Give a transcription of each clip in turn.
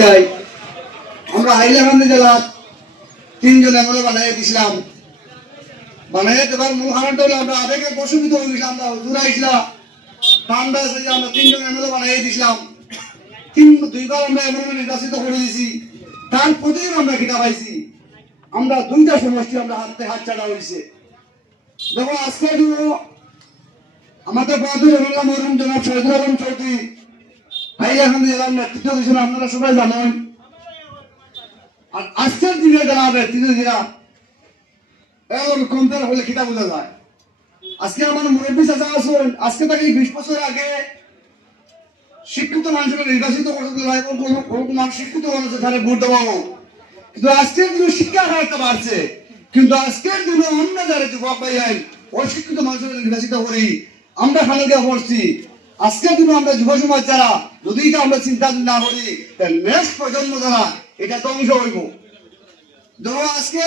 যাই আমরা হাইলাকান্দি জেলার 3 জন এমএলএ বানাই দিছিলাম। বানাই দেবার মূল কারণটা হলো আমরা আবেগে বশীভূত হয়ে গেছিলাম। আমরা হুজুর আইছিলাম ঠান্ডা আছে যে আমরা 3 জন এমএলএ বানাই দিছিলাম। 2বার আমরা এমএলএ নির্বাচিত করে দিয়েছি। তার প্রতিদিন আমরা কিতা পাইছি, আমরা 2টা সমষ্টি আমরা হাত ছাড়া হয়েছে। দেখো আজকে আমাদের বাহাদুর এমএলএ মরহুম জনাব শহীদুল আলম চৌধুরী হাইলাকান্দি জেলার নেতৃত্ব দিয়েছেন, আপনারা সবাই জানেন। আর আজকের দিনে যারা নেতৃত্ব দিরা এরকম কম্পেয়ার হলে কিতা বোঝা যায়। আজকে আমার মুরব্বী চাচা আছেন, আজকে থেকে 20 বছর আগে শিক্ষিত মানুষকে নির্বাচিত করতে হয় এবং কোনো মানুষ শিক্ষিত মানুষের ধারে ভোট দেওয়া হোক। কিন্তু আজকের দিনে শিক্ষা হারটা বাড়ছে, কিন্তু আজকের দিনে অন্য যারা যুবক ভাই অশিক্ষিত মানুষকে নির্বাচিত করি আমরা খানিকা করছি। আজকের দিনে আমরা যুব সমাজ যারা যদি এটা আমরা চিন্তা না করি নেক্সট প্রজন্ম যারা এটা ধ্বংস হইব। ধরো আজকে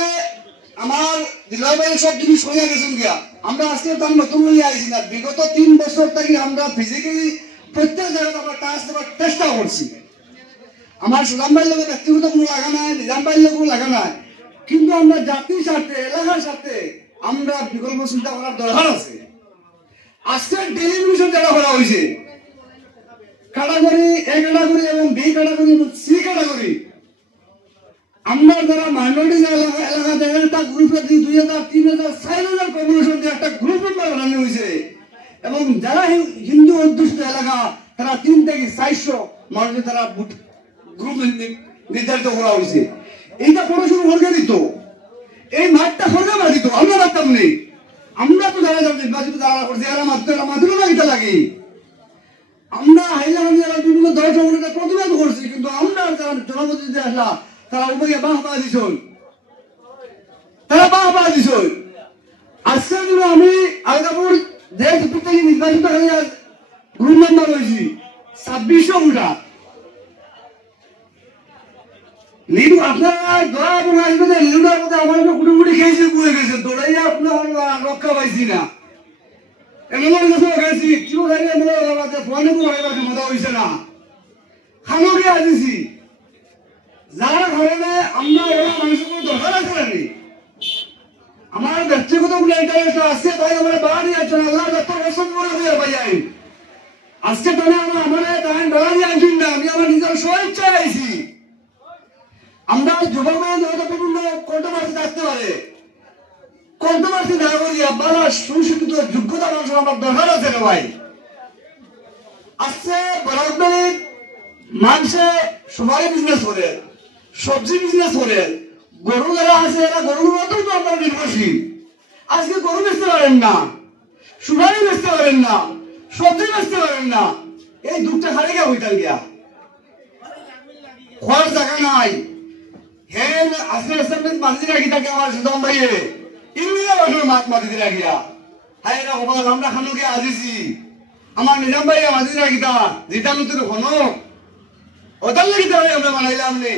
আমার দিলয় ভাইয়ের সব জিনিস হইয়া গেছেন গিয়া, আমরা আজকে তার নতুন হইয়া আইছি না। বিগত 3 বছর থেকে আমরা ফিজিক্যালি প্রত্যেক জায়গায় আমরা টাচ দেওয়ার চেষ্টা করছি। আমার সুলাম ভাইয়ের লোকের ব্যক্তিগত কোনো লাগা নাই, নিজাম ভাইয়ের লোক লাগা নাই, কিন্তু আমরা জাতির স্বার্থে এলাকার সাথে আমরা বিকল্প চিন্তা করার দরকার আছে। আজকে টেলিভিশন যারা করা হয়েছে ক্যাটাগরি A ক্যাটাগরি এবং B ক্যাটাগরি এবং C ক্যাটাগরি, আমরা যারা মাইনরিটি এলাকাতে একটা গ্রুপে 2000, 3000, 4000 পপুলেশন দিয়ে একটা গ্রুপ বানানো হয়েছে এবং যারা হিন্দু অধ্যুষিত এলাকা তারা 3 থেকে 400 মানুষের তারা গ্রুপ নির্ধারিত করা হয়েছে। এইটা পড়াশুনো হলকে দিত, এই মাঠটা হলকে মার দিত, আমরা মারতাম নেই। আমরা তো যারা নির্বাচিত যারা করছি এরা মাত্র না এটা লাগে। আমরা হাইলাকান্দি জেলার বিভিন্ন দল সংগঠনের প্রতিবাদ করছি, কিন্তু আমরা যারা জনপ্রতিনিধি আসলা তারা উভয়ে বাহবা দিছই, তারা বাহবা দিছই। আজকের দিনে আমি আলগাপুর দেশ থেকে নির্বাচিত হয়ে গ্রুপ মেম্বার হয়েছি 2600 ভোটার। লিডু আপনারা দয়া এবং আসবেন লিডার মধ্যে আমার কুটুমুটি খেয়েছে পুড়ে গেছে, দৌড়াইয়া আপনার রক্ষা পাইছি না। এমন কিছু গেছি কেউ গাড়ি ফোনে মজা হয়েছে না, খানোকে আসিছি যারা ঘরে আমরা ওরা মানুষের কোনো দরকার আছে নাকি। আমার ব্যক্তিগত কোনো ইন্টারেস্ট আছে তাই আমার বাড়ি আছে না, আল্লাহ যত পছন্দ করে দিয়ে ভাই আজকে তাহলে আমার বাড়ি আনছেন না, আমি আমার নিজের স্বেচ্ছায় আইছি। আমরা যুবকের হয়তো বিভিন্ন কন্ট্রোভার্সি থাকতে পারে, কন্ট্রোভার্সি না করি আপনারা সুশিক্ষিত যোগ্যতা মানুষের আমার দরকার আছে না ভাই। আজকে বরাবর মানুষে সবাই বিজনেস করে, সবজি বিজনেস করে, গরু যারা আছে এরা গরুর মতোই তো আপনারা নির্ভরশীল। আজকে গরু বেচতে পারেন না, সুপারি বেচতে পারেন না, সবজি বেচতে পারেন না, এই দুধটা খালি গা হইতাল গিয়া খোয়ার জায়গা নাই। হ্যাঁ আজকে মাঝি রাখি থাকে আমার সুদম ভাইয়ে ইংরেজি ভাষার মাঝি রাখিয়া হাই না হবাল আমরা খানোকে আজিছি আমার নিজাম ভাইয়া মাঝি রাখিতা জিতা নতুন হনো ওটার লাগিতে ভাই আমরা বানাইলাম নি।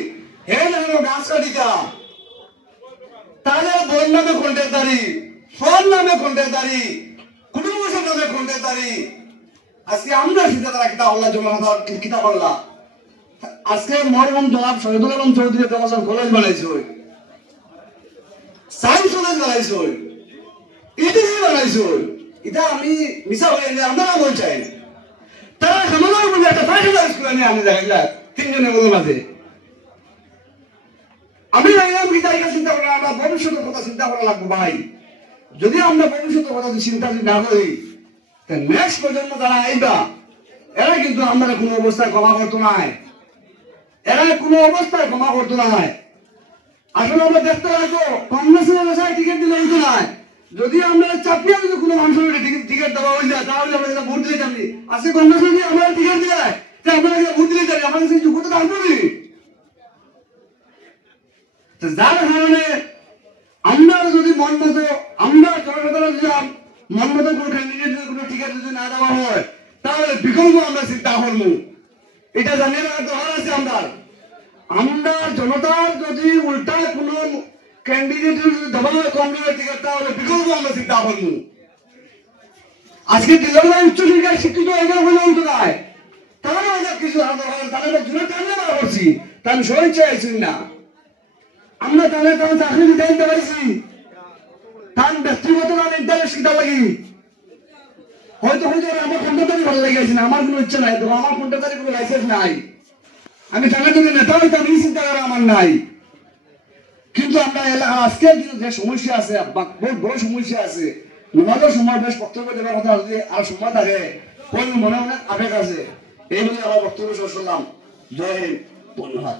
হ্যাঁ না গাছ কাটিতা তাহলে বোন নামে কন্টেদারি, ফোন নামে কন্টেদারি, কুটুম্ব নামে কন্টেদারি। আজকে আমরা সিদ্ধা তারা কিতা হল্লা জমা কিতা করলা। আজকে মরহুম জনাব শহীদুল আলম চৌধুরী প্রফেসর কলেজ বানাইছে, সায়েন্স কলেজ বানাইছে, ইতিহাস বানাইছে। এটা আমি মিশা হয়ে আপনারা বলছেন তারা সামান্য বলে একটা ফাইনাল স্কুল আমি দেখাইলাম 3 জনের মাঝে। আমি ভাইলাম গীতাকে চিন্তা করে আমরা ভবিষ্যতের কথা চিন্তা করা লাগবো ভাই। যদি আমরা ভবিষ্যতের কথা চিন্তা না করি নেক্সট প্রজন্ম যারা আইবা এরা কিন্তু আমরা কোনো অবস্থায় ক্ষমা করতো নাই, এরা কোনো অবস্থায় ক্ষমা করতো নাই। আসলে আমরা দেখতে লাগবো কংগ্রেসের ব্যবসায় টিকিট দিলে হইতো নাই, যদি আমরা চাপিয়ে যদি কোনো মানুষের টিকিট দেওয়া হয়ে যায় তাহলে আমরা এটা ভোট দিলে যাবি। আজকে কংগ্রেস যদি আমরা টিকিট দিয়ে আমরা ভোট দিলে যাবি, আমাদের সেই যোগ্যতা থাকবো নি। যার কারণে আমরা যদি মন মতো আমরা জনসাধারণ যদি মন মতো কোনো ক্যান্ডিডেট যদি কোনো টিকিট যদি না দেওয়া হয় তাহলে বিকল্প আমরা চিন্তা করবো। এটা জানিয়ে রাখার দরকার আছে আমরা। আমরা জনতার যদি উল্টা কোনো ক্যান্ডিডেট যদি দেওয়া হয় কংগ্রেসের টিকিট তাহলে বিকল্প আমরা চিন্তা করবো। আজকে দিল্লি উচ্চ শিক্ষায় শিক্ষিত এগারো হলে উঠতে নাই তাহলে অনেক কিছু তাহলে জুনে টানলে না করছি তাই সই চাইছি না আমরা তাহলে তাহলে চাকরি দিতে পারছি তার ব্যক্তিগত নাম ইন্টারেস্ট কিতা লাগি হয়তো হয়তো আমার কন্ট্রাক্টারই ভালো লেগেছে না আমার কোনো ইচ্ছা নাই তো আমার কন্ট্রাক্টারের কোনো লাইসেন্স নাই আমি টাকা যদি নেতা হইতাম এই চিন্তা করা আমার নাই কিন্তু আমরা আজকে যে সমস্যা আছে বহুত বড় সমস্যা আছে আমাদের সময় বেশ বক্তব্য দেওয়ার কথা যদি আর সময় থাকে কোন মনে অনেক আবেগ আছে এই বলে আমার বক্তব্য শেষ করলাম জয় হিন্দ ধন্যবাদ।